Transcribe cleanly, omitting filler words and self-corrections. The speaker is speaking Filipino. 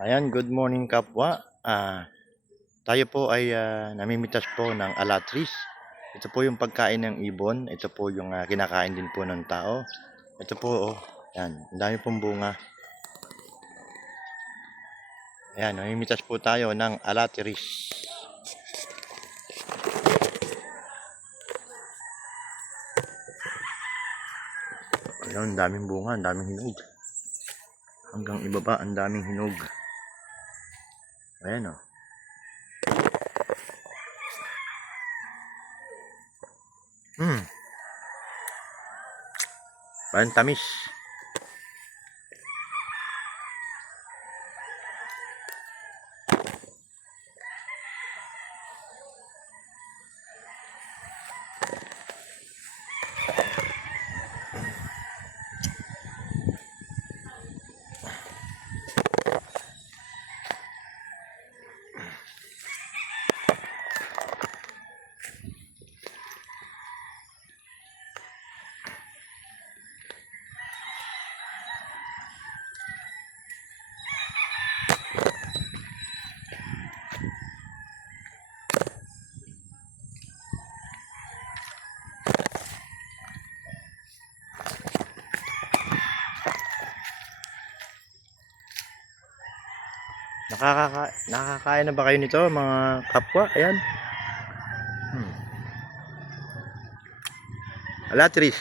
Ayan, good morning kapwa. Tayo po ay namimitas po ng alatris. Ito po yung pagkain ng ibon. Ito po yung kinakain din po ng tao. Ito po, oh, yan, ang dami pong bunga. Ayan, namimitas po tayo ng alatris. Ayan, ang daming bunga, ang daming hinog. Hanggang ibaba, ang daming hinog. Ayan, oh. Parang tamis. Nakakain na ba kayo nito mga kapwa? Ayan. Alatris.